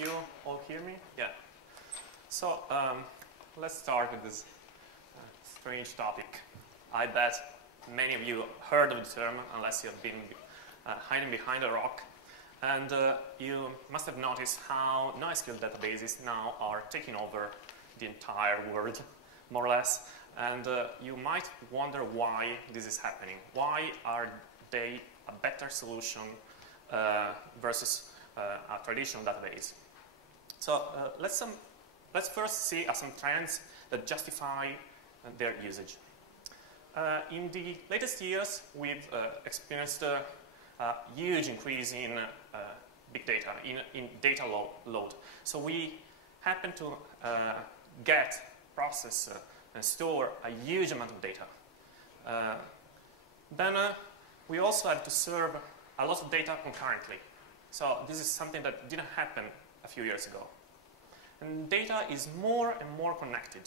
you all hear me? Yeah. So let's start with this strange topic. I bet many of you heard of the term, unless you've been hiding behind a rock. And you must have noticed how NoSQL databases now are taking over the entire world, more or less. And you might wonder why this is happening. Why are they a better solution versus a traditional database? So let's first see some trends that justify their usage. In the latest years, we've experienced a huge increase in big data, in data load. So we happen to process, and store a huge amount of data. Then we also have to serve a lot of data concurrently. So this is something that didn't happen a few years ago. And data is more and more connected.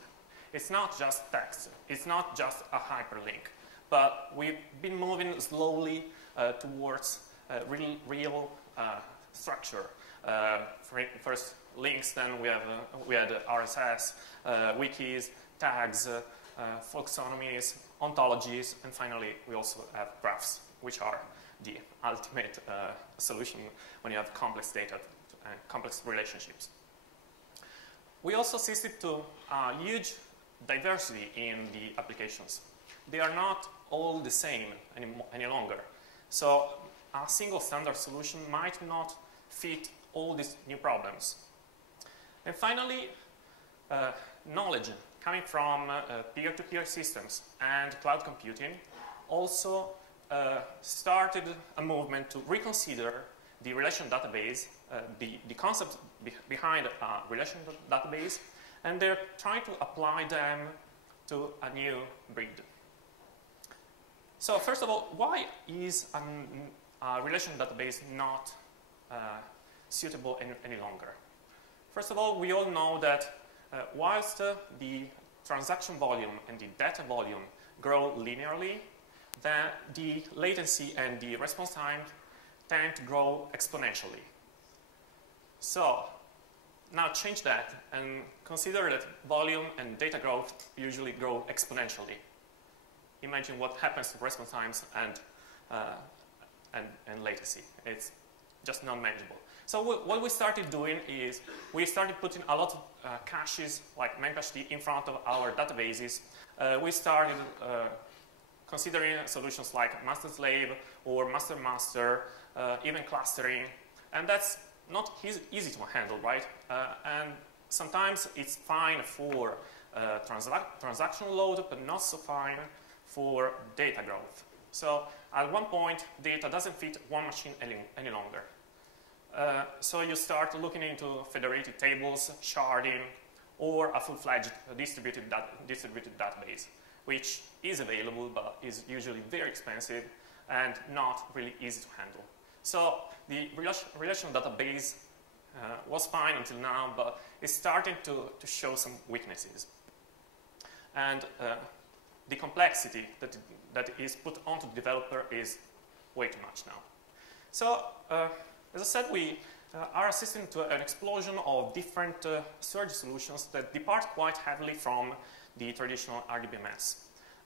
It's not just text. It's not just a hyperlink. But we've been moving slowly towards real structure. First links, then we had RSS, wikis, tags, folksonomies, ontologies, and finally we also have graphs, which are the ultimate solution when you have complex data and complex relationships. We also assisted to a huge diversity in the applications. They are not all the same any longer. So a single standard solution might not fit all these new problems. And finally, knowledge coming from peer-to-peer systems and cloud computing also started a movement to reconsider the relational database, the concept behind a relational database, and they're trying to apply them to a new breed. So first of all, why is a relational database not suitable any longer? First of all, we all know that whilst the transaction volume and the data volume grow linearly, then the latency and the response time tend to grow exponentially. So now change that and consider that volume and data growth usually grow exponentially. Imagine what happens to response times and latency. It's just not manageable. So what we started doing is we started putting a lot of caches like Memcache D in front of our databases. We started considering solutions like master-slave or master-master, even clustering. And that's not easy to handle, right? And sometimes it's fine for transaction load, but not so fine for data growth. So at one point, data doesn't fit one machine any longer. So you start looking into federated tables, sharding, or a full-fledged distributed database, which is available but is usually very expensive and not really easy to handle. So the relational database was fine until now, but it's starting to show some weaknesses. And the complexity that is put onto the developer is way too much now. So as I said, we are assisting to an explosion of different storage solutions that depart quite heavily from the traditional RDBMS.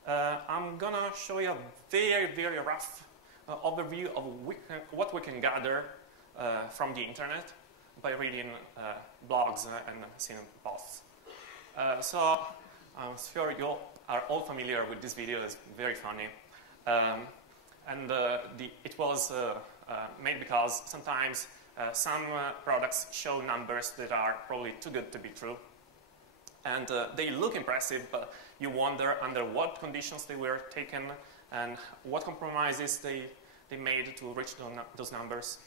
I'm going to show you a very, very rough overview of what we can gather from the internet by reading blogs and seeing posts. So I'm sure you are all familiar with this video. It's very funny. It was made because sometimes some products show numbers that are probably too good to be true. And they look impressive, but you wonder under what conditions they were taken and what compromises they made to reach those numbers.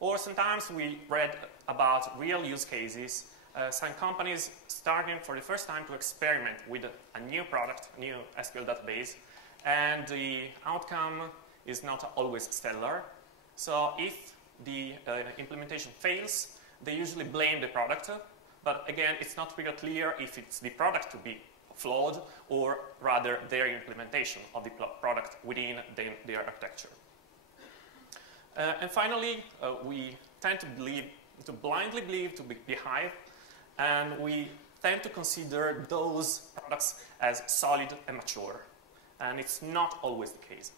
Or sometimes we read about real use cases, some companies starting for the first time to experiment with a new product, a new SQL database, and the outcome is not always stellar. So if the implementation fails, they usually blame the product, but again, it's not really clear if it's the product to be flawed or rather their implementation of the product within their architecture. And finally, we tend to believe to blindly believe to be hype, and we tend to consider those products as solid and mature. And it's not always the case.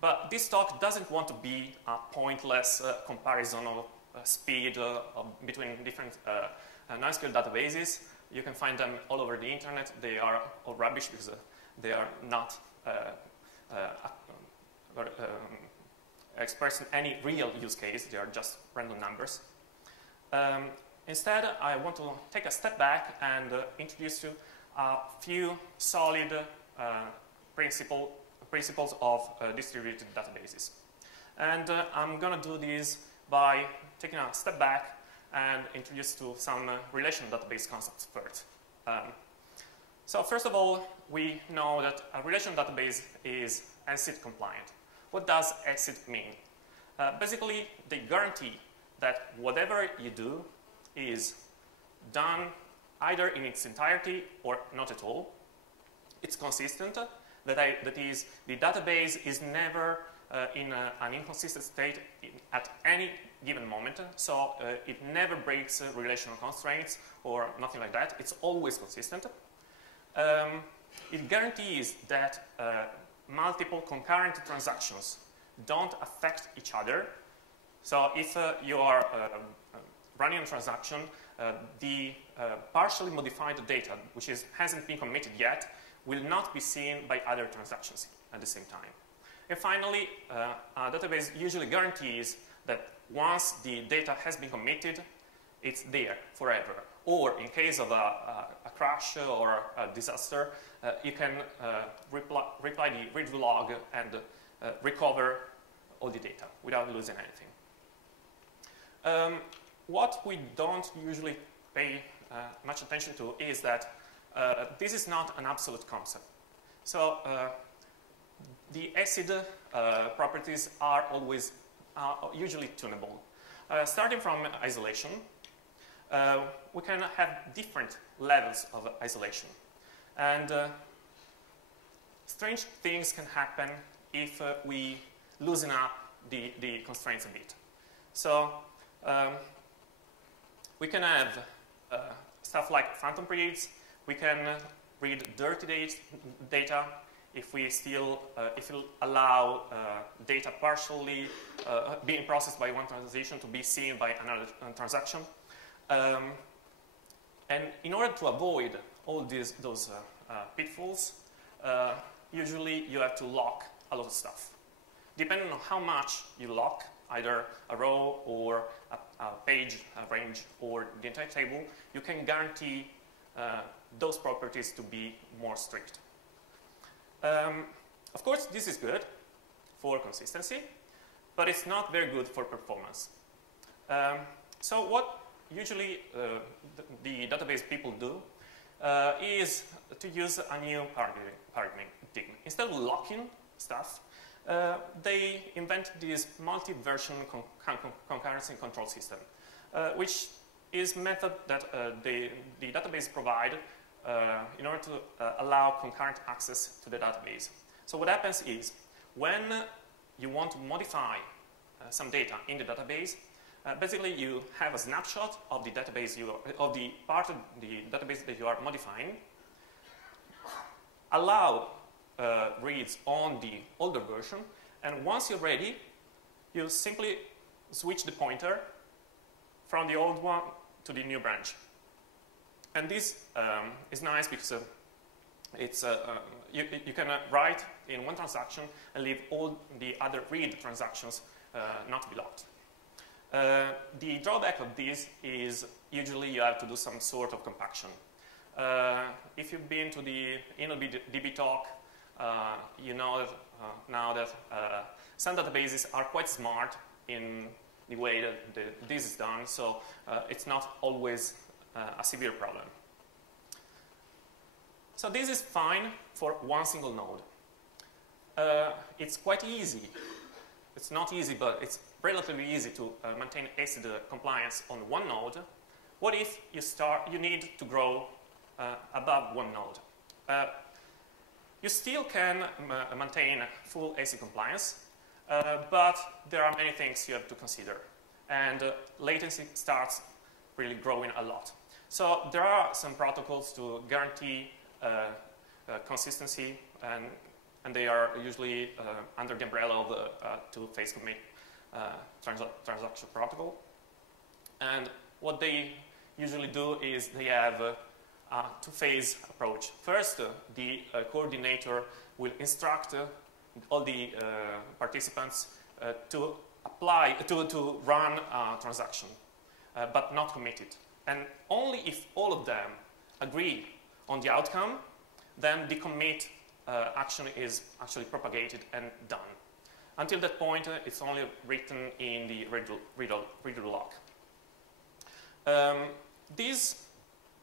But this talk doesn't want to be a pointless comparison of speed between different NoSQL databases. You can find them all over the internet. They are all rubbish because they are not expressing any real use case. They are just random numbers. Instead, I want to take a step back and introduce you a few solid principles of distributed databases. And I'm going to do this by taking a step back and introduce to some relational database concepts first. So first of all, we know that a relational database is ACID compliant. What does ACID mean? Basically, they guarantee that whatever you do is done either in its entirety or not at all. It's consistent. That is, the database is never in an inconsistent state at any given moment, so it never breaks relational constraints or nothing like that. It's always consistent. It guarantees that multiple concurrent transactions don't affect each other. So if you are running a transaction, the partially modified data, which hasn't been committed yet, will not be seen by other transactions at the same time. And finally, a database usually guarantees that once the data has been committed, it's there forever. Or in case of a crash or a disaster, you can reply the read log and recover all the data without losing anything. What we don't usually pay much attention to is that this is not an absolute concept. So the ACID properties are always usually tunable. Starting from isolation, we can have different levels of isolation. And strange things can happen if we loosen up the constraints a bit. So we can have stuff like phantom reads. We can read dirty data if we still if we allow data partially being processed by one transaction to be seen by another transaction. And in order to avoid all those pitfalls, usually you have to lock a lot of stuff. Depending on how much you lock, either a row or a page, a range, or the entire table, you can guarantee those properties to be more strict. Of course, this is good for consistency, but it's not very good for performance. So what usually the database people do is to use a new paradigm. Instead of locking stuff, they invented this multi-version concurrency control system, which is a method that the database provide in order to allow concurrent access to the database. So what happens is, when you want to modify some data in the database, basically you have a snapshot of the database of the part of the database that you are modifying, allow reads on the older version, and once you're ready, you simply switch the pointer from the old one to the new branch. And this is nice because it's, you can write in one transaction and leave all the other read transactions not to be locked. The drawback of this is usually you have to do some sort of compaction. If you've been to the NoDB talk, you know that now that some databases are quite smart in the way that this is done, so it's not always a severe problem. So this is fine for one single node. It's quite easy. It's not easy, but it's relatively easy to maintain ACID compliance on one node. What if you need to grow above one node? You still can maintain full ACID compliance, but there are many things you have to consider. and latency latencycy see starts really growing a lot. So there are some protocols to guarantee consistency, and they are usually under the umbrella of the two-phase commit transaction protocol. And what they usually do is they have a two-phase approach. First, the coordinator will instruct all the participants to run a transaction, but not commit it. And only if all of them agree on the outcome, then the commit action is actually propagated and done. Until that point, it's only written in the redo lock. This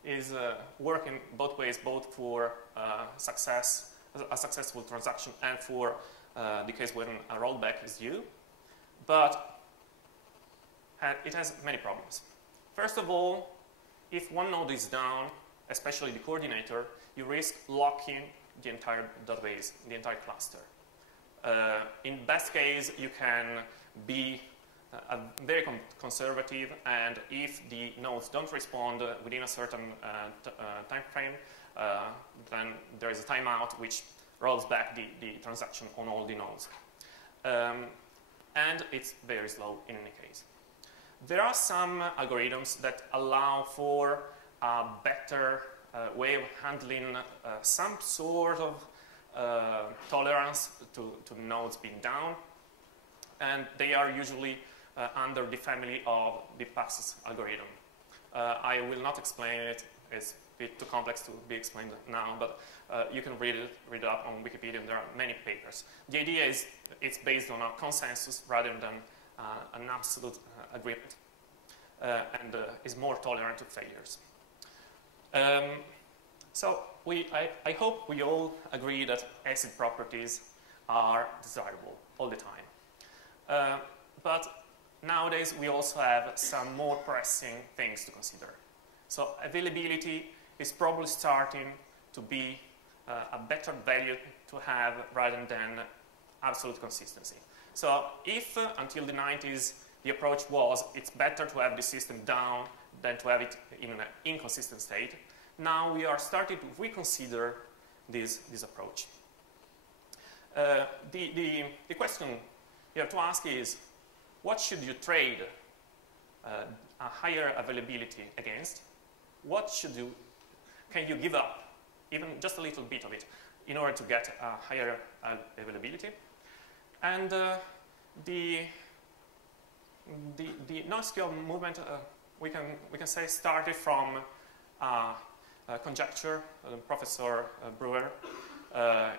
is working both ways, both for a successful transaction and for the case when a rollback is due, but it has many problems. First of all, if one node is down, especially the coordinator, you risk locking the entire database, the entire cluster. In best case, you can be very conservative, and if the nodes don't respond within a certain time frame, then there is a timeout which rolls back the transaction on all the nodes. And it's very slow in any case. There are some algorithms that allow for a better way of handling some sort of tolerance to nodes being down, and they are usually under the family of the passes algorithm. I will not explain it, it's a bit too complex to be explained now, but you can read it up on Wikipedia, and there are many papers. The idea is it's based on a consensus rather than an absolute agreement, and is more tolerant to failures. So I hope we all agree that ACID properties are desirable all the time. But nowadays we also have some more pressing things to consider. So availability is probably starting to be a better value to have rather than absolute consistency. So if until the 90s the approach was it's better to have the system down than to have it in an inconsistent state, now we are starting to reconsider this approach. The question you have to ask is, what should you trade a higher availability against? What can you give up, even just a little bit of it, in order to get a higher availability? And the NoSQL movement, we can say, started from conjecture, Professor Brewer,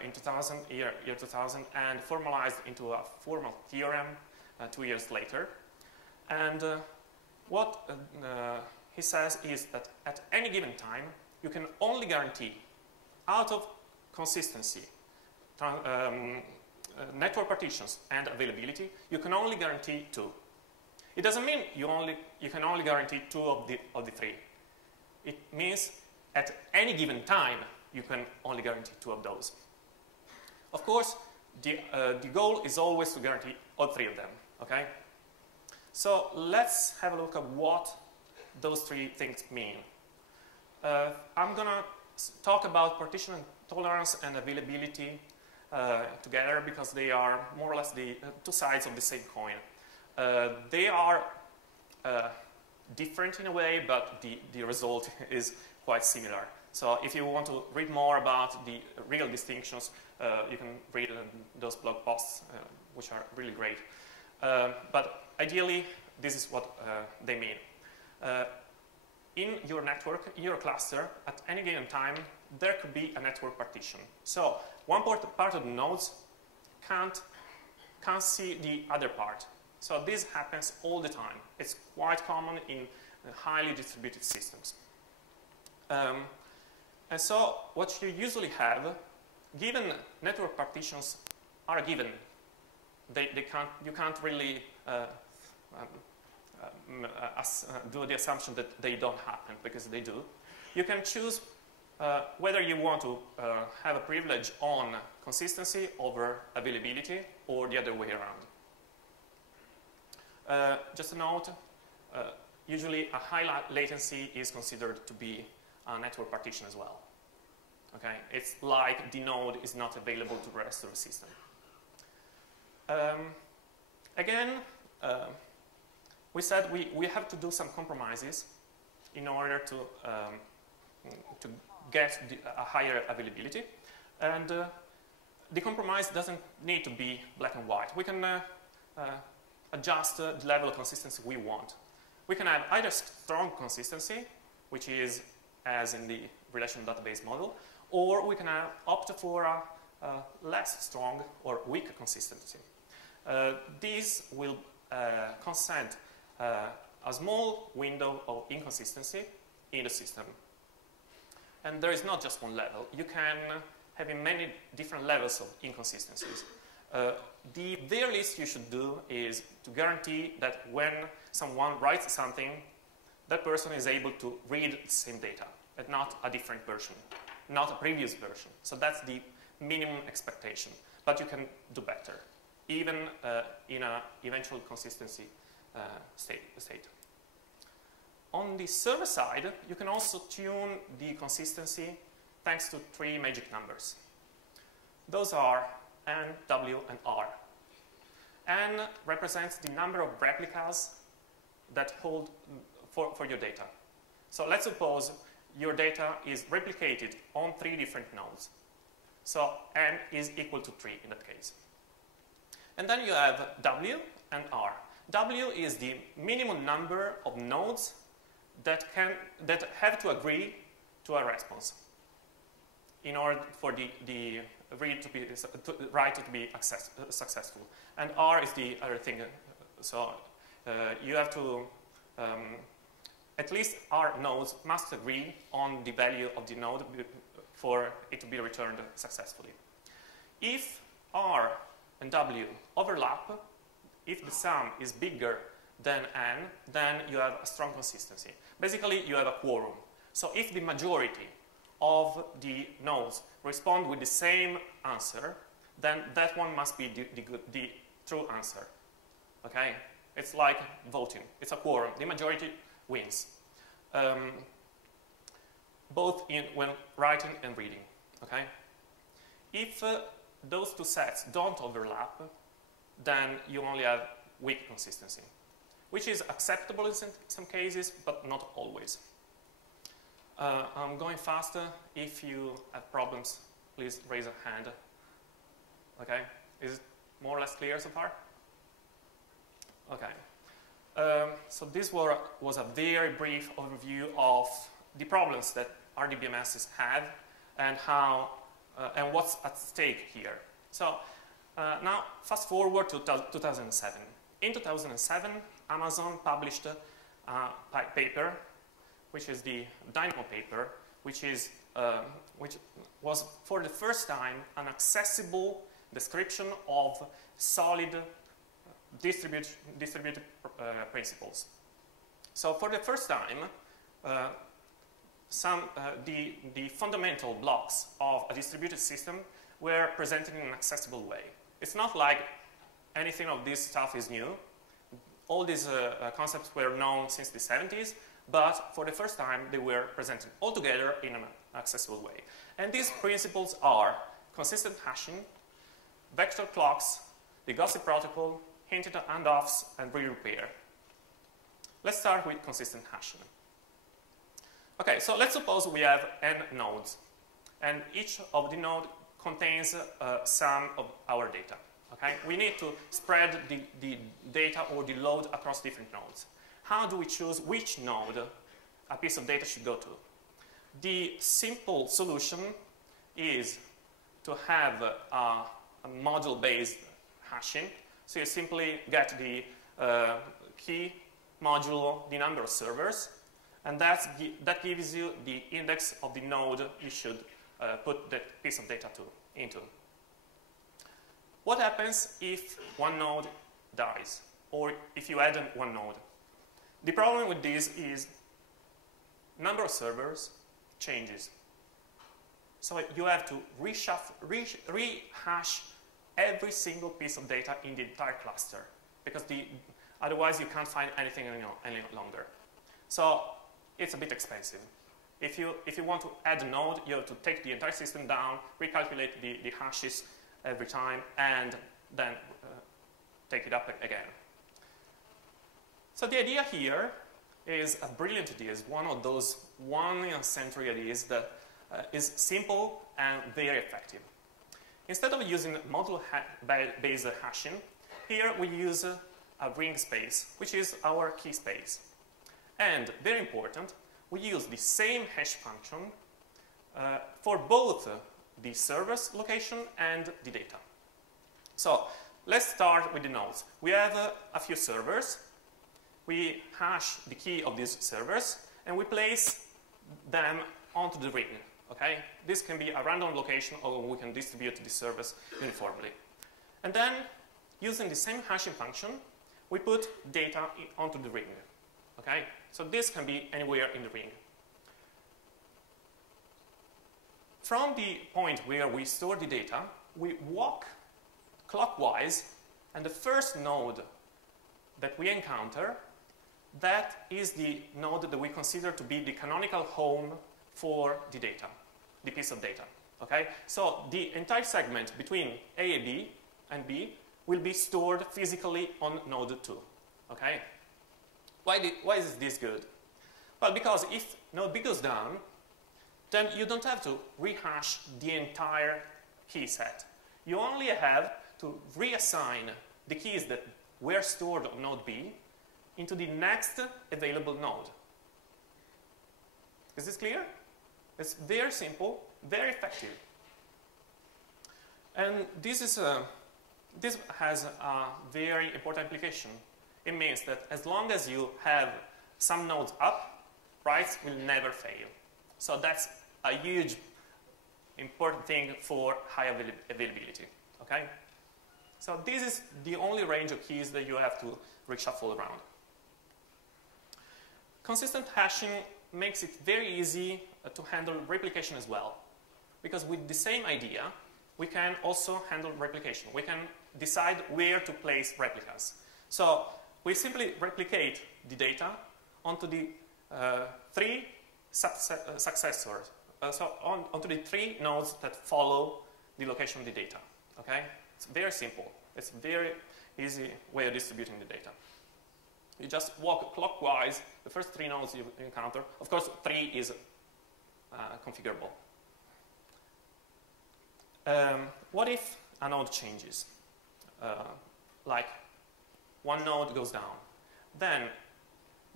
in 2000, year 2000, and formalized into a formal theorem 2 years later. And what he says is that at any given time, you can only guarantee, out of consistency, network partitions and availability, you can only guarantee 2. It doesn't mean you can only guarantee 2 of the 3. It means at any given time, you can only guarantee 2 of those. Of course, the goal is always to guarantee all 3 of them, okay? So let's have a look at what those 3 things mean. I'm gonna talk about partition tolerance and availability together because they are more or less the 2 sides of the same coin. They are different in a way, but the result is quite similar. So if you want to read more about the real distinctions, you can read those blog posts, which are really great. But ideally, this is what they mean. In your network, in your cluster, at any given time, there could be a network partition. So one part of the nodes can't see the other part. So this happens all the time. It's quite common in highly distributed systems. And so what you usually have, given network partitions are given, you can't really do the assumption that they don't happen, because they do. You can choose whether you want to have a privilege on consistency over availability or the other way around. Just a note, usually a high latency is considered to be a network partition as well. Okay, it's like the node is not available to the rest of the system. Again, we said we have to do some compromises in order to get a higher availability. And the compromise doesn't need to be black and white. We can adjust the level of consistency we want. We can have either strong consistency, which is as in the relational database model, or we can opt for a less strong or weak consistency. These will consent a small window of inconsistency in the system. And there is not just one level. You can have many different levels of inconsistencies. The very least you should do is to guarantee that when someone writes something, that person is able to read the same data, and not a different version, not a previous version. So that's the minimum expectation. But you can do better, even in an eventual consistency state. On the server side, you can also tune the consistency thanks to 3 magic numbers. Those are N, W, and R. N represents the number of replicas that hold for your data. So let's suppose your data is replicated on 3 different nodes. So N is equal to 3 in that case. And then you have W and R. W is the minimum number of nodes that have to agree to a response in order for the write to be successful. And R is the other thing. So you have to, at least R nodes must agree on the value of the node for it to be returned successfully. If R and W overlap, if the sum is bigger than N, then you have a strong consistency. Basically, you have a quorum. So if the majority of the nodes respond with the same answer, then that one must be the true answer. Okay? It's like voting. It's a quorum. The majority wins. Both when writing and reading. Okay? If those 2 sets don't overlap, then you only have weak consistency, which is acceptable in some cases, but not always. I'm going faster. If you have problems, please raise a hand. Okay? Is it more or less clear so far? Okay. So this was a very brief overview of the problems that RDBMSs have and how and what's at stake here. So now fast forward to 2007. In 2007, Amazon published a paper, which is the Dino paper, which was for the first time an accessible description of solid distributed principles. So for the first time, the fundamental blocks of a distributed system were presented in an accessible way. It's not like anything of this stuff is new. All these concepts were known since the 70s, but for the first time they were presented all together in an accessible way. And these principles are consistent hashing, vector clocks, the gossip protocol, hinted handoffs, and re-repair. Let's start with consistent hashing. Okay, so let's suppose we have n nodes, and each of the nodes contains some of our data. Okay? We need to spread the data or the load across different nodes. How do we choose which node a piece of data should go to? The simple solution is to have a module-based hashing. So you simply get the key module, the number of servers, and that gives you the index of the node you should put that piece of data into. What happens if one node dies, or if you add one node? The problem with this is number of servers changes. So you have to rehash every single piece of data in the entire cluster, because Otherwise, you can't find anything any longer. So it's a bit expensive. If you want to add a node, you have to take the entire system down, recalculate the hashes every time, and then take it up again. So the idea here is a brilliant idea. It's one of those one-century ideas that is simple and very effective. Instead of using module-based hashing, here we use a ring space, which is our key space. And very important, we use the same hash function for both the server's location and the data. So let's start with the nodes. We have a few servers. We hash the key of these servers, and we place them onto the ring. Okay? This can be a random location, or we can distribute the servers uniformly. And then, using the same hashing function, we put data onto the ring. Okay? So this can be anywhere in the ring. From the point where we store the data, we walk clockwise, and the first node that we encounter, that is the node that we consider to be the canonical home for the data, the piece of data. Okay? So the entire segment between A and B will be stored physically on node 2. Okay? Why is this good? Well, because if node B goes down, then you don't have to rehash the entire key set. You only have to reassign the keys that were stored on node B into the next available node. Is this clear? It's very simple, very effective. And this has a very important application. It means that as long as you have some nodes up, writes will never fail. So that's a huge important thing for high availability. Okay? So this is the only range of keys that you have to reshuffle around. Consistent hashing makes it very easy to handle replication as well. Because with the same idea, we can also handle replication. We can decide where to place replicas. So we simply replicate the data onto the three successors. Onto the three nodes that follow the location of the data. Okay? It's very simple. It's a very easy way of distributing the data. You just walk clockwise, the first three nodes you encounter. Of course, 3 is configurable. What if a node changes? Like one node goes down. Then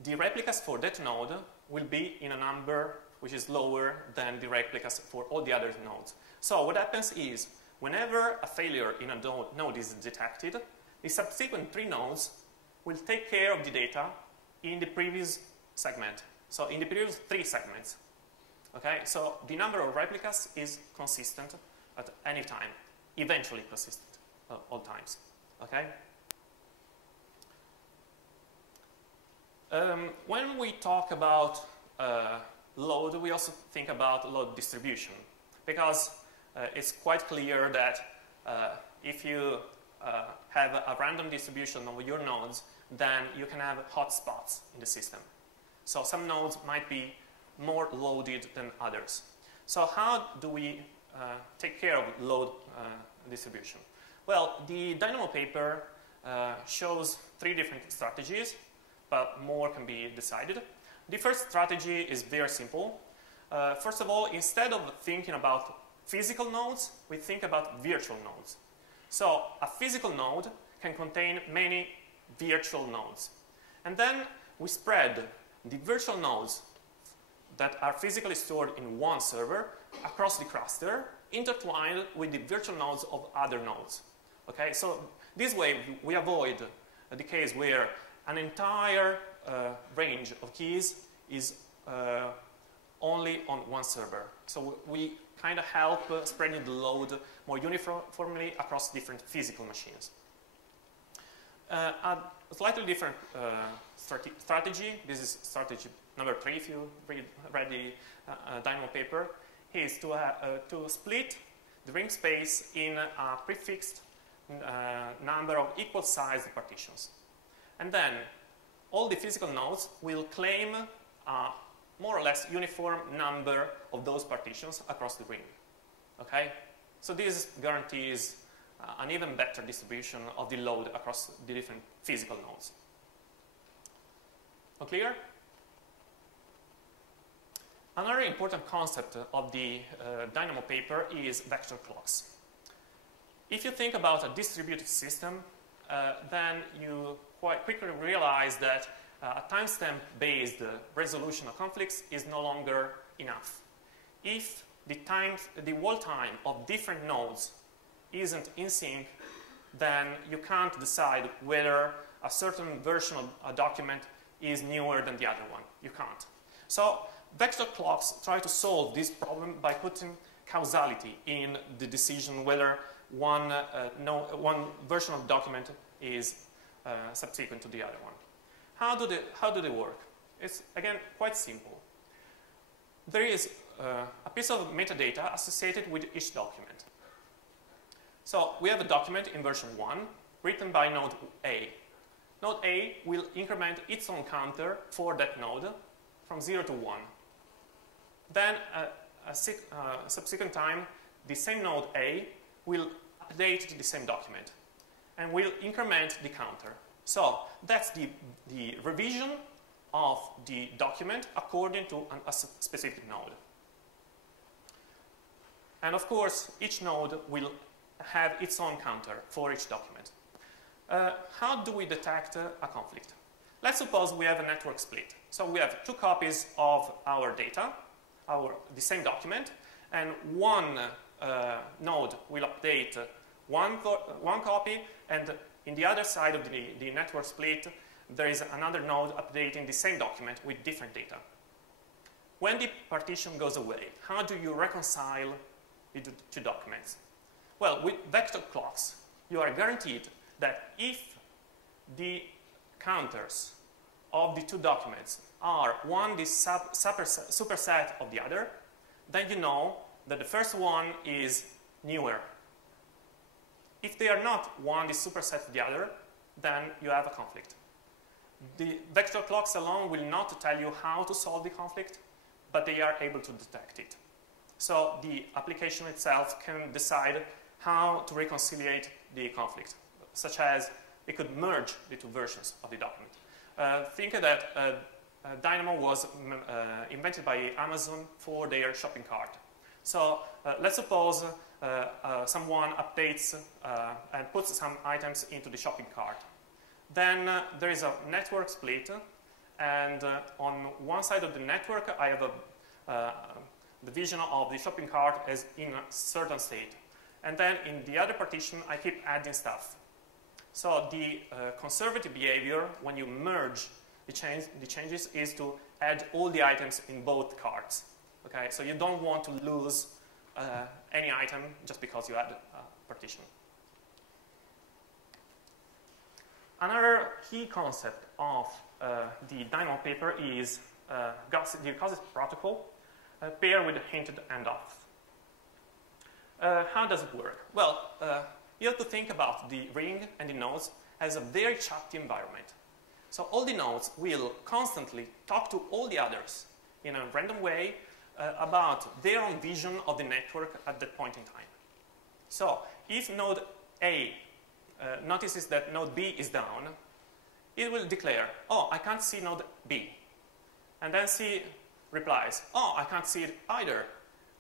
the replicas for that node will be in a number which is lower than the replicas for all the other nodes. So what happens is, whenever a failure in a node is detected, the subsequent 3 nodes will take care of the data in the previous segment. So in the previous 3 segments. Okay? So the number of replicas is consistent at any time, eventually consistent all times. Okay? When we talk about load, we also think about load distribution, because it's quite clear that if you have a random distribution of your nodes, then you can have hotspots in the system. So some nodes might be more loaded than others. So how do we take care of load distribution? Well, the Dino paper shows 3 different strategies, but more can be decided. The first strategy is very simple. First of all, instead of thinking about physical nodes, we think about virtual nodes. So a physical node can contain many virtual nodes. And then we spread the virtual nodes that are physically stored in one server across the cluster, intertwined with the virtual nodes of other nodes. Okay, so this way we avoid the case where an entire range of keys is only on one server. So we kind of help spreading the load more uniformly across different physical machines. A slightly different strategy, this is strategy number 3 if you read the Dino paper, is to split the ring space in a prefixed number of equal-sized partitions. And then all the physical nodes will claim a more or less uniform number of those partitions across the ring. Okay? So this guarantees an even better distribution of the load across the different physical nodes. All clear? Another important concept of the Dynamo paper is vector clocks. If you think about a distributed system, then you quite quickly realize that a timestamp-based resolution of conflicts is no longer enough. If the wall time of different nodes isn't in sync, then you can't decide whether a certain version of a document is newer than the other one. You can't. So vector clocks try to solve this problem by putting causality in the decision whether one version of document is subsequent to the other one. How do they work? It's, again, quite simple. There is a piece of metadata associated with each document. So we have a document in version 1 written by node A. Node A will increment its own counter for that node from 0 to 1. Then a subsequent time, the same node A will update the same document and will increment the counter. So that's the revision of the document according to a specific node. And of course, each node will have its own counter for each document. How do we detect a conflict? Let's suppose we have a network split. So we have 2 copies of our data, the same document, and one node will update one copy, and in the other side of the network split, there is another node updating the same document with different data. When the partition goes away, how do you reconcile the 2 documents? Well, with vector clocks, you are guaranteed that if the counters of the 2 documents are one the superset of the other, then you know that the first one is newer. If they are not one the superset of the other, then you have a conflict. The vector clocks alone will not tell you how to solve the conflict, but they are able to detect it. So the application itself can decide how to reconcile the conflict, such as it could merge the 2 versions of the document. Think that Dynamo was invented by Amazon for their shopping cart. So let's suppose someone updates and puts some items into the shopping cart. Then there is a network split, and on one side of the network I have the vision of the shopping cart as in a certain state. And then in the other partition I keep adding stuff. So the conservative behavior when you merge the changes is to add all the items in both carts. Okay, so you don't want to lose any item just because you add a partition. Another key concept of the Dynamo paper is the gossip protocol paired with the hinted handoff. How does it work? Well, you have to think about the ring and the nodes as a very chatty environment. So all the nodes will constantly talk to all the others in a random way about their own vision of the network at that point in time. So if node A notices that node B is down, it will declare, oh, I can't see node B. And then C replies, oh, I can't see it either.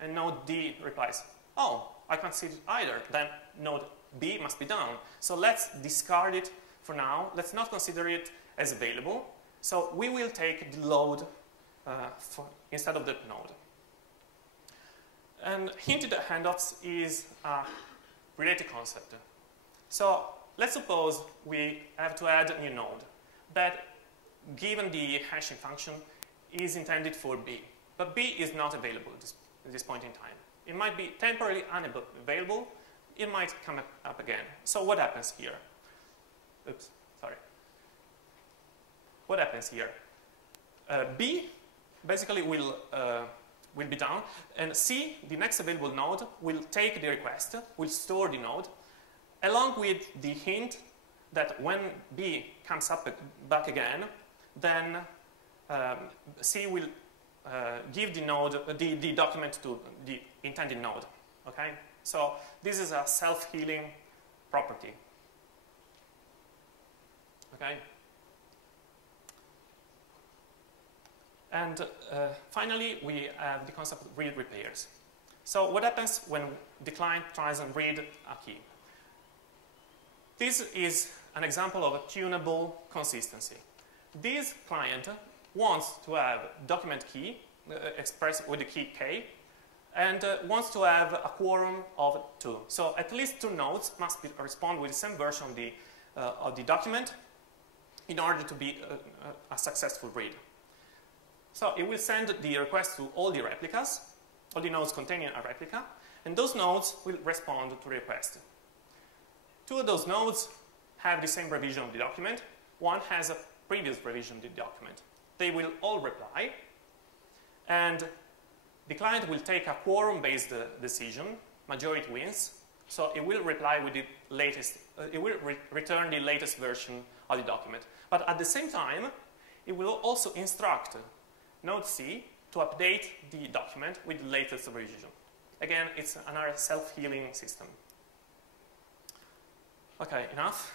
And node D replies, oh, I can't see it either. Then node B must be down. So let's discard it for now. Let's not consider it as available. So we will take the load instead of that node. And hinted handoffs is a related concept. So let's suppose we have to add a new node that, given the hashing function, is intended for B. But B is not available at this point in time. It might be temporarily unavailable. It might come up again. So what happens here? Oops, sorry. What happens here? B basically will be down, and C, the next available node, will take the request, will store the node, along with the hint that when B comes back again, then C will give the node the document to the intended node. Okay, so this is a self-healing property. Okay, and finally we have the concept of read repairs. So what happens when the client tries and read a key? This is an example of a tunable consistency. This client wants to have document key expressed with the key K, and wants to have a quorum of 2. So at least 2 nodes must respond with the same version of the document in order to be a successful read. So it will send the request to all the replicas, all the nodes containing a replica, and those nodes will respond to the request. 2 of those nodes have the same revision of the document. One has a previous revision of the document. They will all reply, and the client will take a quorum-based decision, majority wins, so it will reply with the latest, it will return the latest version of the document. But at the same time, it will also instruct node C to update the document with the latest revision. Again, it's another self-healing system. Okay, enough.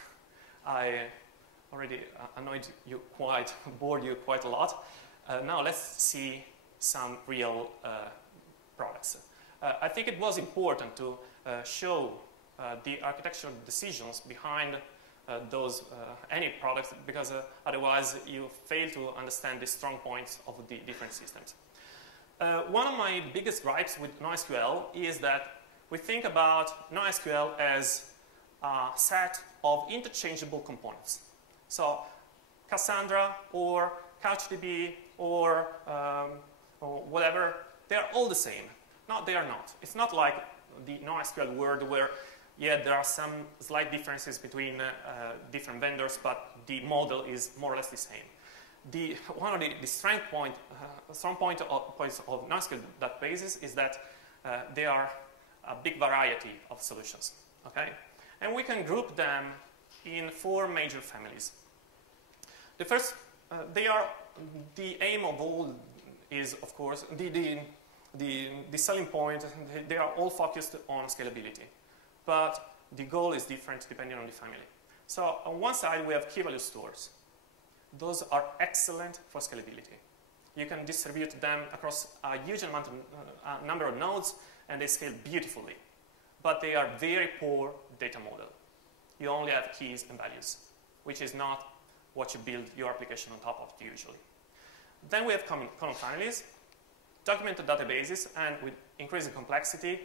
I already annoyed you quite, bored you quite a lot. Now let's see some real products. I think it was important to show the architectural decisions behind those any products, because otherwise you fail to understand the strong points of the different systems. One of my biggest gripes with NoSQL is that we think about NoSQL as a set of interchangeable components. So Cassandra or CouchDB or whatever, they're all the same. No, they are not. It's not like the NoSQL world where, yeah, there are some slight differences between different vendors, but the model is more or less the same. One of the strong points of NoSQL databases is that there are a big variety of solutions. Okay, and we can group them in 4 major families. The first, the aim of all is, of course, the selling point. They are all focused on scalability, but the goal is different depending on the family. So on one side, we have key-value stores. Those are excellent for scalability. You can distribute them across a huge amount of number of nodes, and they scale beautifully. But they are very poor data model. You only have keys and values, which is not what you build your application on top of usually. Then we have column families, documented databases, and with increasing complexity,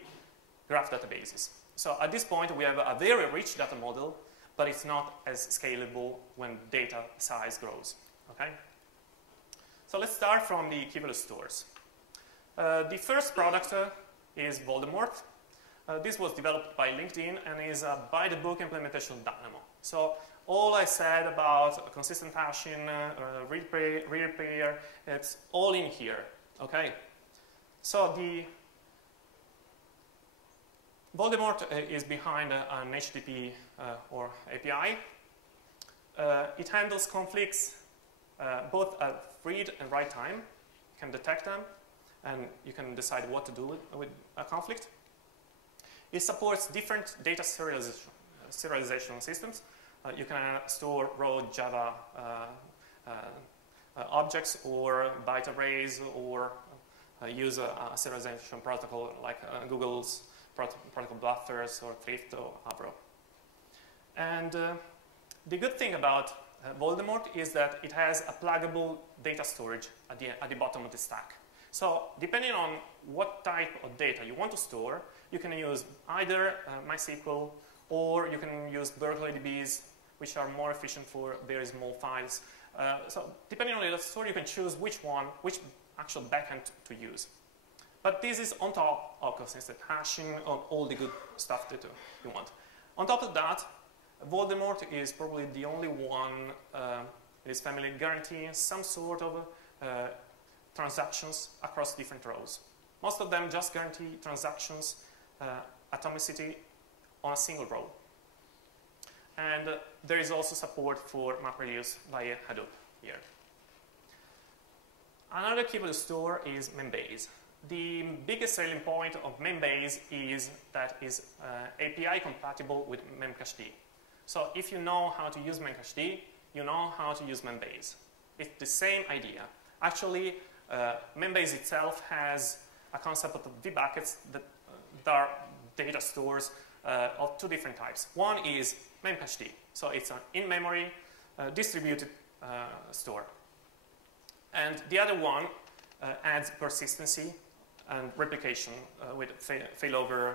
graph databases. So at this point, we have a very rich data model, but it's not as scalable when data size grows. Okay? So let's start from the key-value stores. The first product is Voldemort. This was developed by LinkedIn and is a by-the-book implementation of Dynamo. So all I said about consistent hashing, repair, it's all in here. Okay? So the Voldemort is behind an HTTP or API. It handles conflicts both at read and write time. You can detect them, and you can decide what to do with a conflict. It supports different data serialization systems. You can store raw Java objects or byte arrays, or use a serialization protocol like Google's protocol buffers or Thrift or Avro. And the good thing about Voldemort is that it has a pluggable data storage at the bottom of the stack. So depending on what type of data you want to store, you can use either MySQL, or you can use Berkeley DBs, which are more efficient for very small files. So depending on the data store, you can choose which actual backend to use. But this is on top of consistent hashing, on all the good stuff that you want. On top of that, Voldemort is probably the only one in this family guaranteeing some sort of transactions across different rows. Most of them just guarantee transactions atomicity on a single row. And there is also support for MapReduce via Hadoop here. Another keyvalue store is Membase. The biggest selling point of Membase is that it's API compatible with Memcache D. So if you know how to use Memcache D, you know how to use Membase. It's the same idea. Actually, Membase itself has a concept of vbuckets that are data stores of two different types. One is Memcache D, so it's an in-memory distributed store. And the other one adds persistency and replication with failover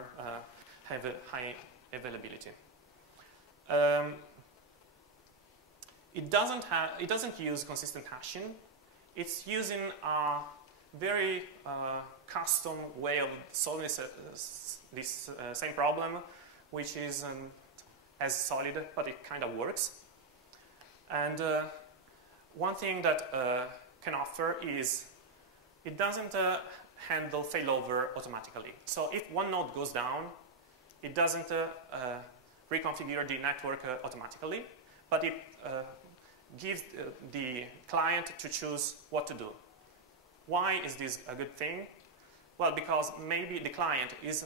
have a high availability. It doesn't use consistent hashing. It's using a very custom way of solving this same problem, which isn't as solid, but it kind of works. And one thing that can offer is it doesn't handle failover automatically. So if one node goes down, it doesn't reconfigure the network automatically, but it gives the client to choose what to do. Why is this a good thing? Well, because maybe the client is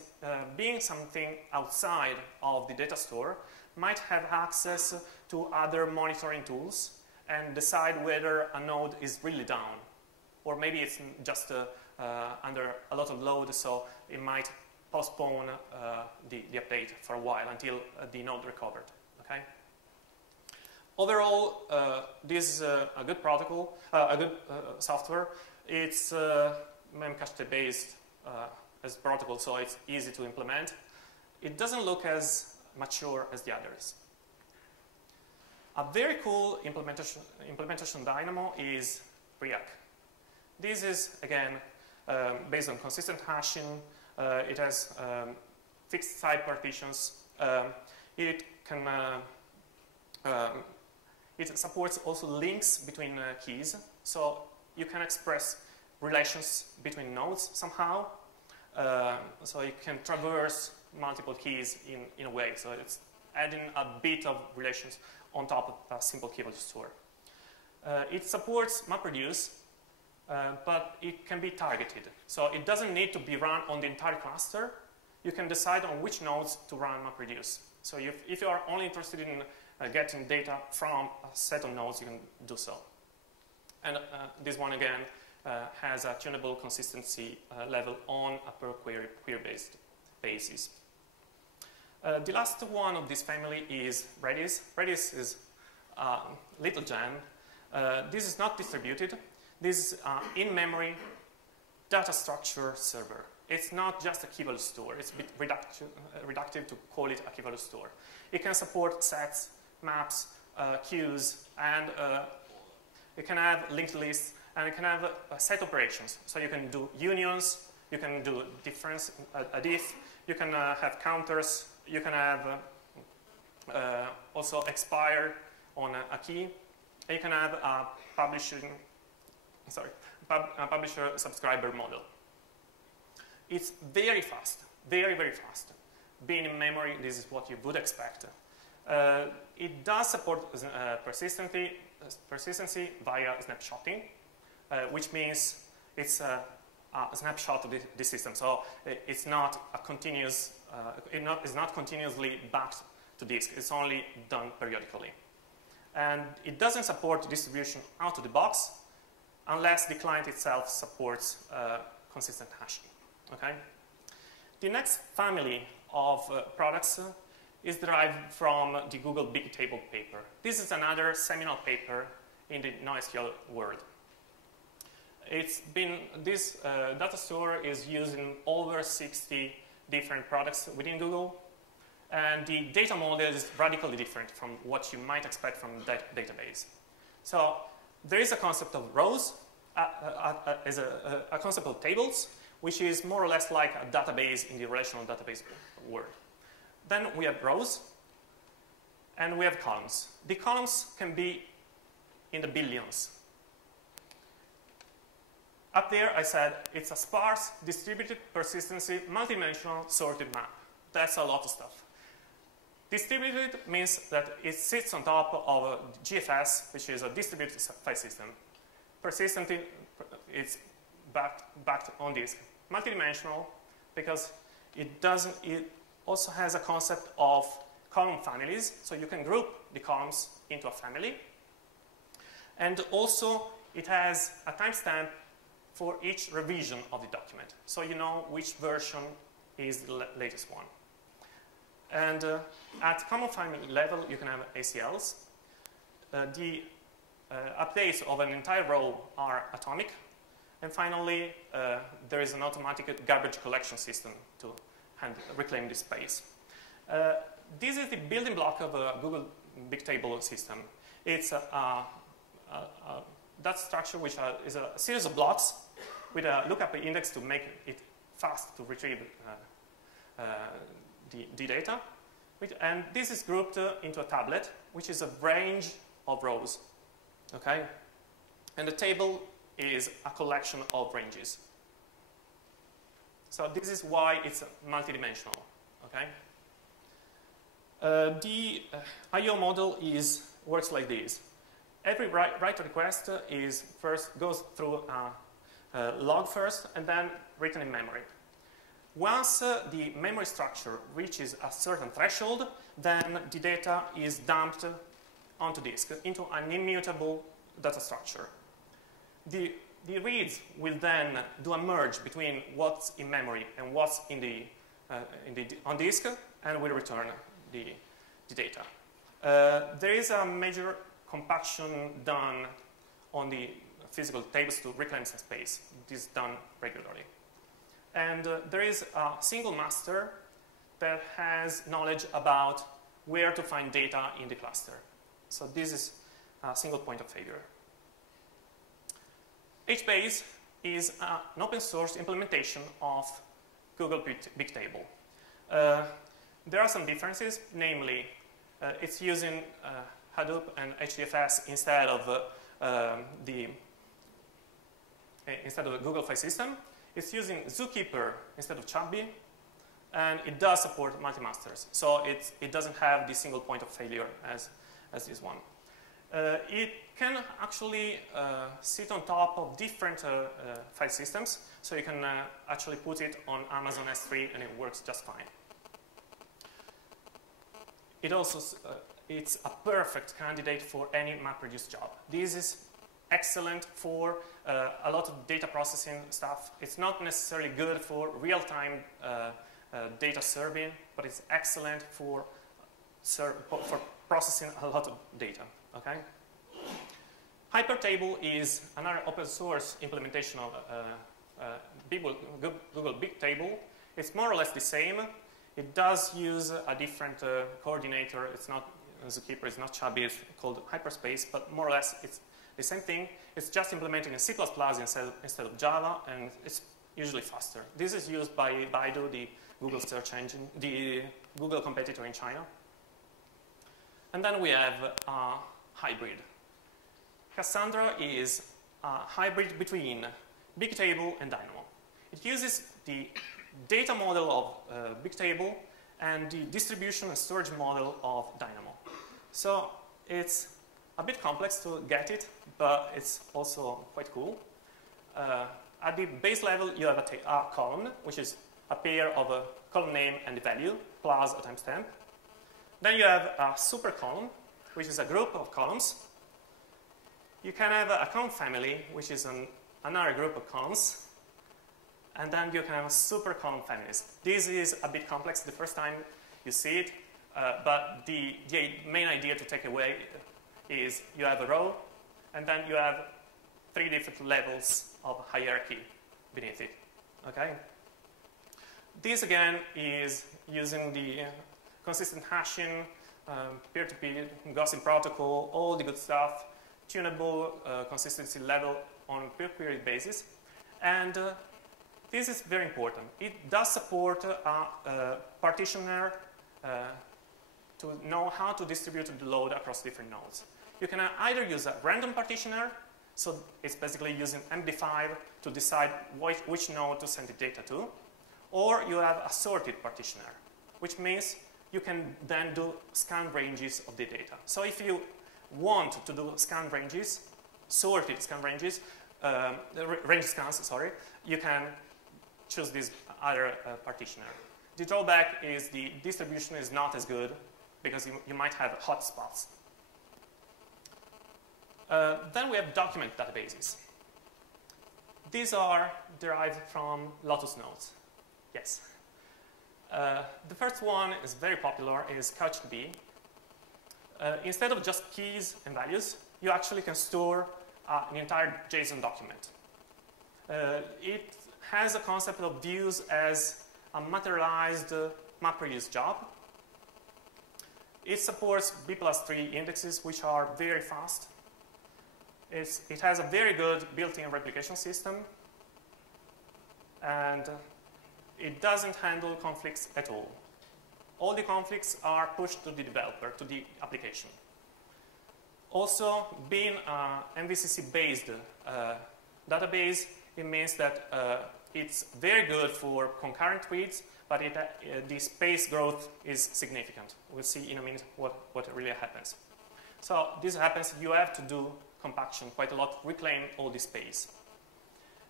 being something outside of the data store, might have access to other monitoring tools and decide whether a node is really down. Or maybe it's just under a lot of load, so it might postpone the update for a while until the node recovered. Okay? Overall, this is a good protocol, a good software. It's Memcache D based as protocol, so it's easy to implement. It doesn't look as mature as the others. A very cool implementation Dynamo is React. This is, again, based on consistent hashing. It has fixed site partitions. It supports also links between keys. So you can express relations between nodes somehow. So you can traverse multiple keys in a way. So it's adding a bit of relations on top of a simple keyvalue store. It supports MapReduce, but it can be targeted. So it doesn't need to be run on the entire cluster. You can decide on which nodes to run MapReduce. So if you are only interested in getting data from a set of nodes, you can do so. And this one, again, has a tunable consistency level on a per query-based basis. The last one of this family is Redis. Redis is a little gem. This is not distributed. This is an in-memory data structure server. It's not just a keyvalue store. It's a bit reductive to call it a keyvalue store. It can support sets, maps, queues, and it can have linked lists, and it can have set operations. So you can do unions, you can do difference, a diff, you can have counters, you can have also expire on a key, and you can have a publisher-subscriber model. It's very fast, very, very fast. Being in memory, this is what you would expect. It does support persistency via snapshotting, which means it's a snapshot of the system. So it's not a continuous, it's not continuously backed to disk. It's only done periodically. And it doesn't support distribution out of the box unless the client itself supports consistent hashing. Okay? The next family of products is derived from the Google BigTable paper. This is another seminal paper in the NoSQL world. This data store is used in over 60 different products within Google, and the data model is radically different from what you might expect from that database. So there is a concept of rows, a concept of tables, which is more or less like a database in the relational database world. Then we have rows, and we have columns. The columns can be in the billions. Up there, I said it's a sparse, distributed, persistency, multidimensional, sorted map. That's a lot of stuff. Distributed means that it sits on top of a GFS, which is a distributed file system. Persistently, it's backed on disk. Multidimensional, because it also has a concept of column families, so you can group the columns into a family. And also, it has a timestamp for each revision of the document, so you know which version is the latest one. And at common family level, you can have ACLs. The updates of an entire row are atomic. And finally, there is an automatic garbage collection system to reclaim this space. This is the building block of a Google BigTable system. It's that structure, which is a series of blocks with a lookup index to make it fast to retrieve the data. And this is grouped into a tablet, which is a range of rows. Okay? And the table is a collection of ranges. So this is why it's multidimensional. Okay? The I/O model works like this. Every write request goes through a log first and then written in memory. Once the memory structure reaches a certain threshold, then the data is dumped onto disk into an immutable data structure. The reads will then do a merge between what's in memory and what's on disk, and will return the data. There is a major compaction done on the physical tables to reclaim some space. This is done regularly. And there is a single master that has knowledge about where to find data in the cluster. So this is a single point of failure. HBase is an open source implementation of Google BigTable. There are some differences, namely, it's using Hadoop and HDFS instead of the Google file system. It's using Zookeeper instead of Kokbhi, and it does support multi-masters. So it doesn't have the single point of failure as this one. It can actually sit on top of different file systems, so you can actually put it on Amazon S3 and it works just fine. It's a perfect candidate for any MapReduce job. This is excellent for a lot of data processing stuff. It's not necessarily good for real-time data serving, but it's excellent for processing a lot of data. Okay? Hypertable is another open source implementation of Google BigTable. It's more or less the same. It does use a different coordinator. It's not Zookeeper, it's not Kokbhi, it's called Hyperspace, but more or less it's the same thing. It's just implemented in C++ instead of Java, and it's usually faster. This is used by Baidu, the Google search engine, the Google competitor in China. And then we have hybrid. Cassandra is a hybrid between BigTable and Dynamo. It uses the data model of BigTable and the distribution and storage model of Dynamo. So it's a bit complex to get it, but it's also quite cool. At the base level, you have a column, which is a pair of a column name and the value, plus a timestamp. Then you have a super column, which is a group of columns. You can have a column family, which is another group of columns. And then you can have a super column families. This is a bit complex the first time you see it, but the main idea to take away is you have a row, and then you have 3 different levels of hierarchy beneath it. Okay? This again is using the consistent hashing, peer-to-peer, Gaussian protocol, all the good stuff, tunable consistency level on per-query basis. And this is very important. It does support a partitioner to know how to distribute the load across different nodes. You can either use a random partitioner, so it's basically using MD5 to decide which node to send the data to, or you have a sorted partitioner, which means you can then do scan ranges of the data. So if you want to do scan ranges, sorted scan ranges, range scans, sorry, you can choose this other partitioner. The drawback is the distribution is not as good because you might have hotspots. Then we have document databases. These are derived from Lotus nodes. Yes. The first one is very popular, is CouchDB. Instead of just keys and values, you actually can store an entire JSON document. It has a concept of views as a materialized MapReduce job. It supports B+3 indexes, which are very fast. It has a very good built-in replication system, and it doesn't handle conflicts at all. All the conflicts are pushed to the developer, to the application. Also, being an MVCC-based database, it means that it's very good for concurrent reads, but the space growth is significant. We'll see in a minute what really happens. So this happens, you have to do compaction quite a lot, reclaim all the space.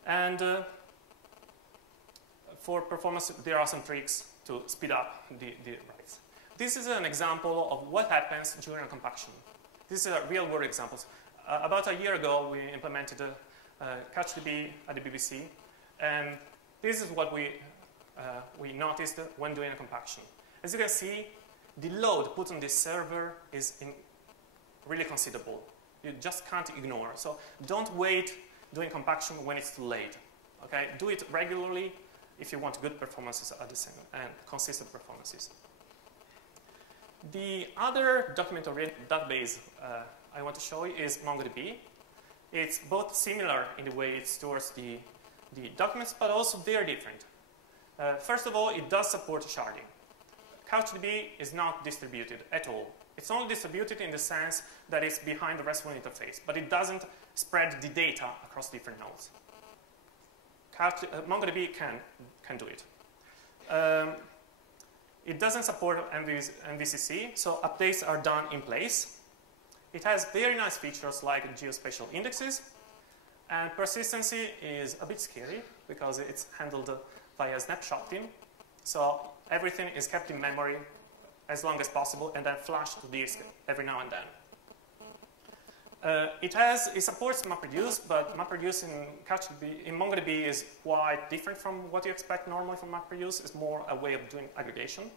And for performance, there are some tricks to speed up the writes. This is an example of what happens during a compaction. These are real-world examples. About a year ago, we implemented CouchDB at the BBC, and this is what we noticed when doing a compaction. As you can see, the load put on this server is really considerable. You just can't ignore. So don't wait doing compaction when it's too late. Okay? Do it regularly if you want good performances at the same and consistent performances. The other document-oriented database I want to show you is MongoDB. It's both similar in the way it stores the documents, but also very different. First of all, it does support sharding. CouchDB is not distributed at all. It's only distributed in the sense that it's behind the RESTful interface, but it doesn't spread the data across different nodes. MongoDB can do it. It doesn't support MVCC, so updates are done in place. It has very nice features like geospatial indexes, and persistency is a bit scary because it's handled via snapshotting. So everything is kept in memory as long as possible and then flashed to disk every now and then. It supports MapReduce, but MapReduce in MongoDB is quite different from what you expect normally from MapReduce. It's more a way of doing aggregation.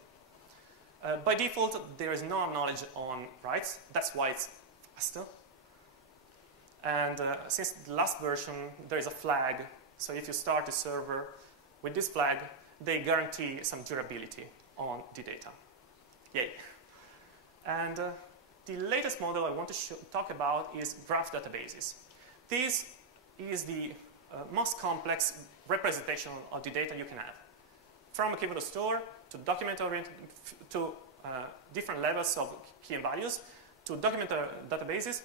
By default, there is no knowledge on writes. That's why it's faster. And since the last version, there is a flag. So if you start a server with this flag, they guarantee some durability on the data. Yay. And the latest model I want to talk about is graph databases. This is the most complex representation of the data you can have. From a key value store to document-oriented, to different levels of key and values, to document databases,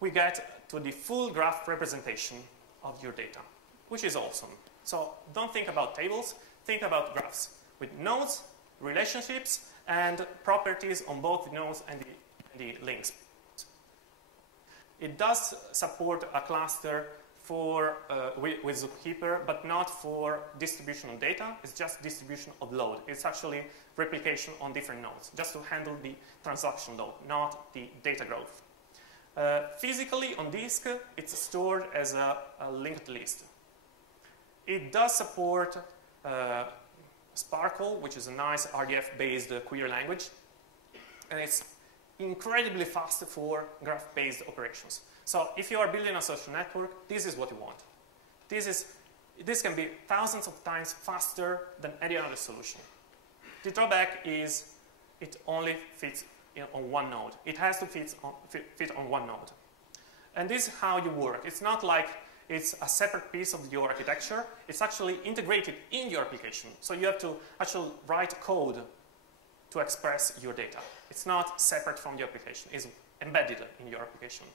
we get to the full graph representation of your data, which is awesome. So don't think about tables, think about graphs with nodes, relationships, and properties on both the nodes and the links. It does support a cluster for, with Zookeeper, but not for distribution of data. It's just distribution of load. It's actually replication on different nodes, just to handle the transaction load, not the data growth. Physically, on disk, it's stored as a linked list. It does support Sparkle, which is a nice RDF-based query language, and it's incredibly fast for graph-based operations. So if you are building a social network, this is what you want. This can be thousands of times faster than any other solution. The drawback is it only fits on one node. It has to fit on one node. And this is how you work. It's not like it's a separate piece of your architecture. It's actually integrated in your application. So you have to actually write code to express your data. It's not separate from the application. It's embedded in your application.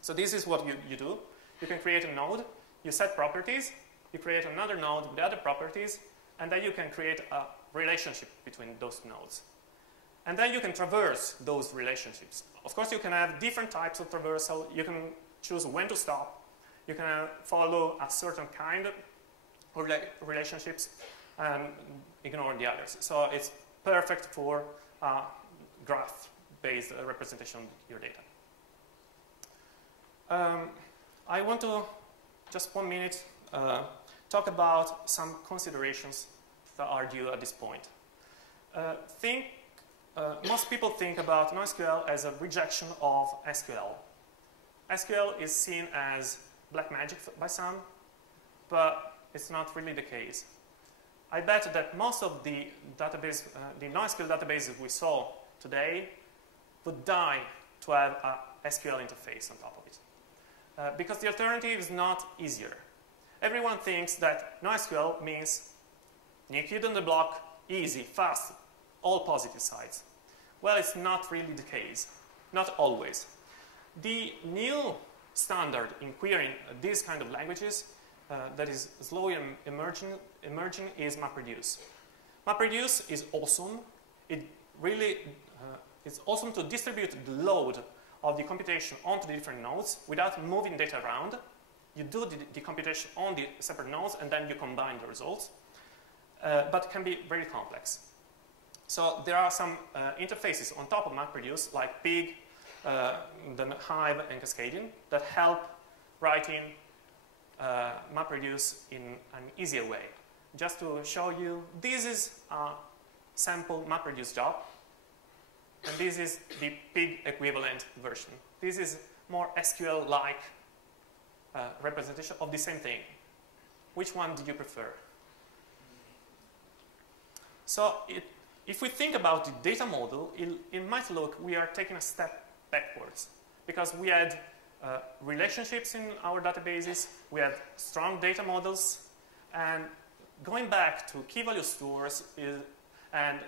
So this is what you do. You can create a node. You set properties. You create another node with other properties. And then you can create a relationship between those nodes. And then you can traverse those relationships. Of course, you can have different types of traversal. You can choose when to stop. You can follow a certain kind of relationships and ignore the others. So it's perfect for graph-based representation of your data. I want to, just 1 minute, talk about some considerations that are due at this point. Most people think about NoSQL as a rejection of SQL. SQL is seen as black magic by some, but it's not really the case. I bet that most of the database, the NoSQL databases we saw today would die to have a SQL interface on top of it. Because the alternative is not easier. Everyone thinks that NoSQL means new kid on the block, easy, fast, all positive sides. Well, it's not really the case, not always. The new standard in querying these kind of languages that is slowly emerging is MapReduce. MapReduce is awesome. It really it's awesome to distribute the load of the computation onto the different nodes without moving data around. You do the computation on the separate nodes and then you combine the results, but it can be very complex. So there are some interfaces on top of MapReduce like Pig, then Hive and Cascadian that help writing MapReduce in an easier way. Just to show you, this is a sample MapReduce job, and this is the Pig equivalent version. This is more SQL-like representation of the same thing. Which one do you prefer? So if we think about the data model, it might look we are taking a step backwards because we had relationships in our databases, we had strong data models, and going back to key value stores and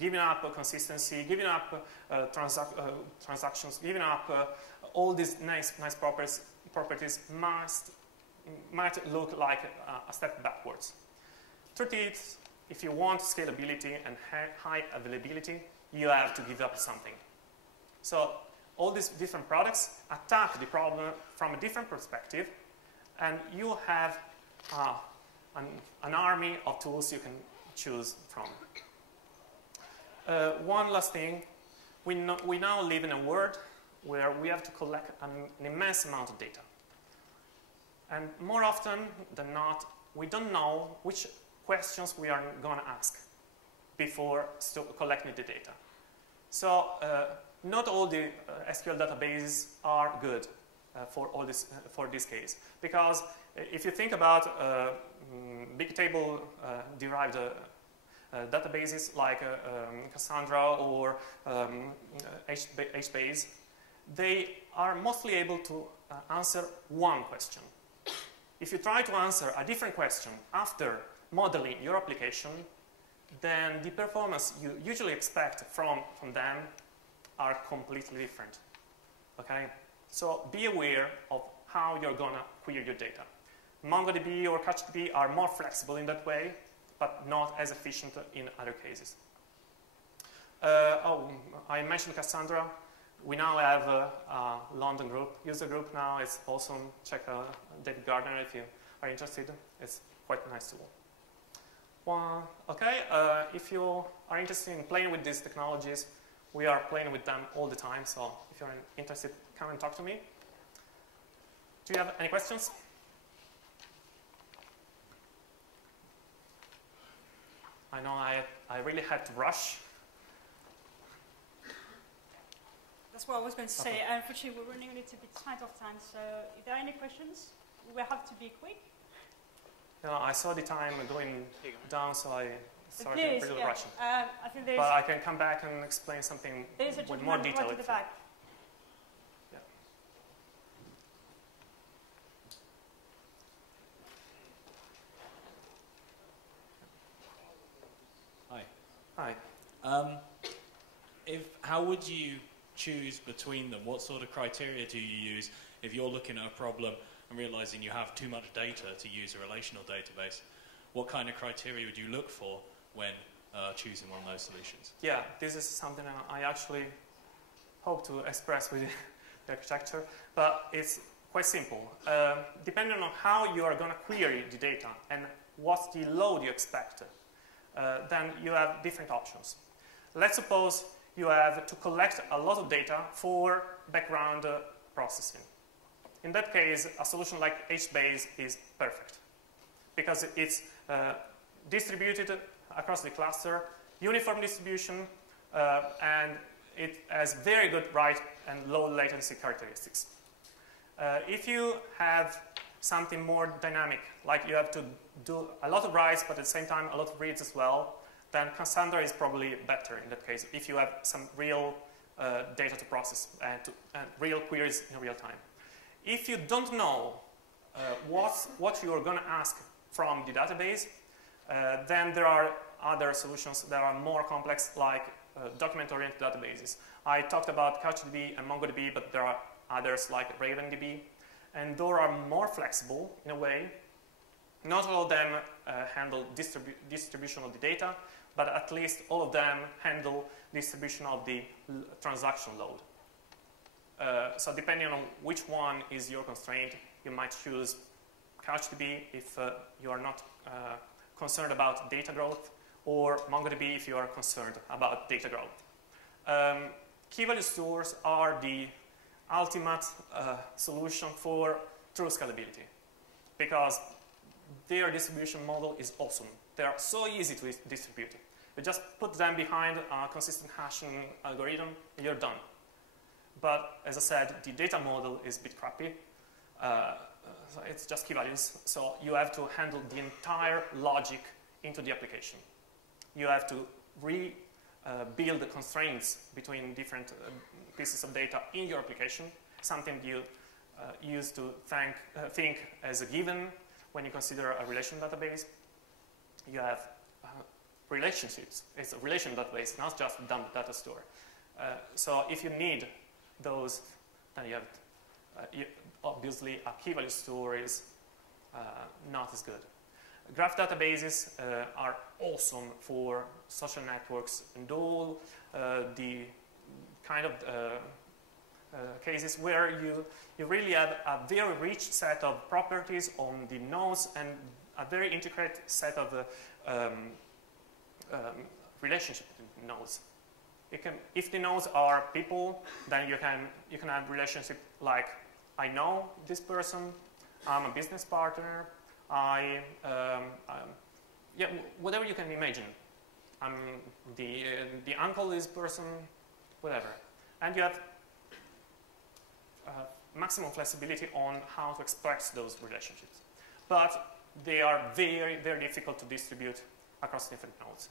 giving up consistency, giving up transactions, giving up all these nice properties might look like a step backwards. Truth is, if you want scalability and high availability, you have to give up something. So all these different products attack the problem from a different perspective, and you have an army of tools you can choose from. One last thing, we now live in a world where we have to collect an immense amount of data. And more often than not, we don't know which questions we are going to ask before collecting the data. So not all the SQL databases are good for this case, because if you think about BigTable derived databases like Cassandra or HBase, they are mostly able to answer one question. If you try to answer a different question after modeling your application, then the performance you usually expect from them are completely different. Okay? So be aware of how you're going to query your data. MongoDB or CacheDB are more flexible in that way, but not as efficient in other cases. I mentioned Cassandra. We now have a London group, user group now. It's awesome. Check David Gardner if you are interested. It's quite a nice tool. Well, okay, if you are interested in playing with these technologies, we are playing with them all the time. So if you're interested, come and talk to me. Do you have any questions? I know I really had to rush. That's what I was going to say. Unfortunately, we're running a little bit tight of time, so if there are any questions, we will have to be quick. You know, I saw the time going down, so I started a little rushing. I think but I can come back and explain something with more detail. Right to the back. Yeah. Hi. Hi. How would you choose between them? What sort of criteria do you use if you're looking at a problem and realizing you have too much data to use a relational database? What kind of criteria would you look for when choosing one of those solutions? Yeah, this is something I actually hope to express with the architecture, but it's quite simple. Depending on how you are going to query the data and what's the load you expect, then you have different options. Let's suppose you have to collect a lot of data for background processing. In that case, a solution like HBase is perfect because it's distributed across the cluster, uniform distribution, and it has very good write and low latency characteristics. If you have something more dynamic, like you have to do a lot of writes, but at the same time a lot of reads as well, then Cassandra is probably better in that case if you have some real data to process and real queries in real time. If you don't know what you are going to ask from the database, then there are other solutions that are more complex, like document-oriented databases. I talked about CouchDB and MongoDB, but there are others like RavenDB, and those are more flexible in a way. Not all of them handle distribution of the data, but at least all of them handle distribution of the transaction load. So depending on which one is your constraint, you might choose CouchDB if you are not concerned about data growth, or MongoDB if you are concerned about data growth. Key-value stores are the ultimate solution for true scalability, because their distribution model is awesome. They are so easy to distribute. You just put them behind a consistent hashing algorithm, and you're done. But as I said, the data model is a bit crappy. So it's just key values. So you have to handle the entire logic into the application. You have to rebuild the constraints between different pieces of data in your application, something you used to think as a given when you consider a relational database. You have relationships. It's a relational database, not just a dumb data store. So if you need those, then you have obviously a key-value store is not as good. Graph databases are awesome for social networks and all the kind of cases where you really have a very rich set of properties on the nodes and a very intricate set of relationship between nodes. If the nodes are people, then you can have relationship like, I know this person, I'm a business partner, yeah, whatever you can imagine. The uncle is person, whatever. And you have maximum flexibility on how to express those relationships. But they are very, very difficult to distribute across different nodes.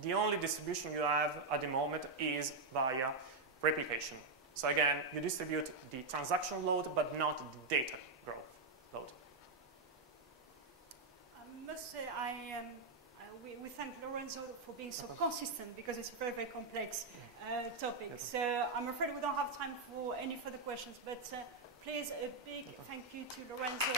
The only distribution you have at the moment is via replication. So again, you distribute the transaction load, but not the data growth load. I must say, we thank Lorenzo for being so consistent, because it's a very, very complex topic. So I'm afraid we don't have time for any further questions, but please, a big thank you to Lorenzo.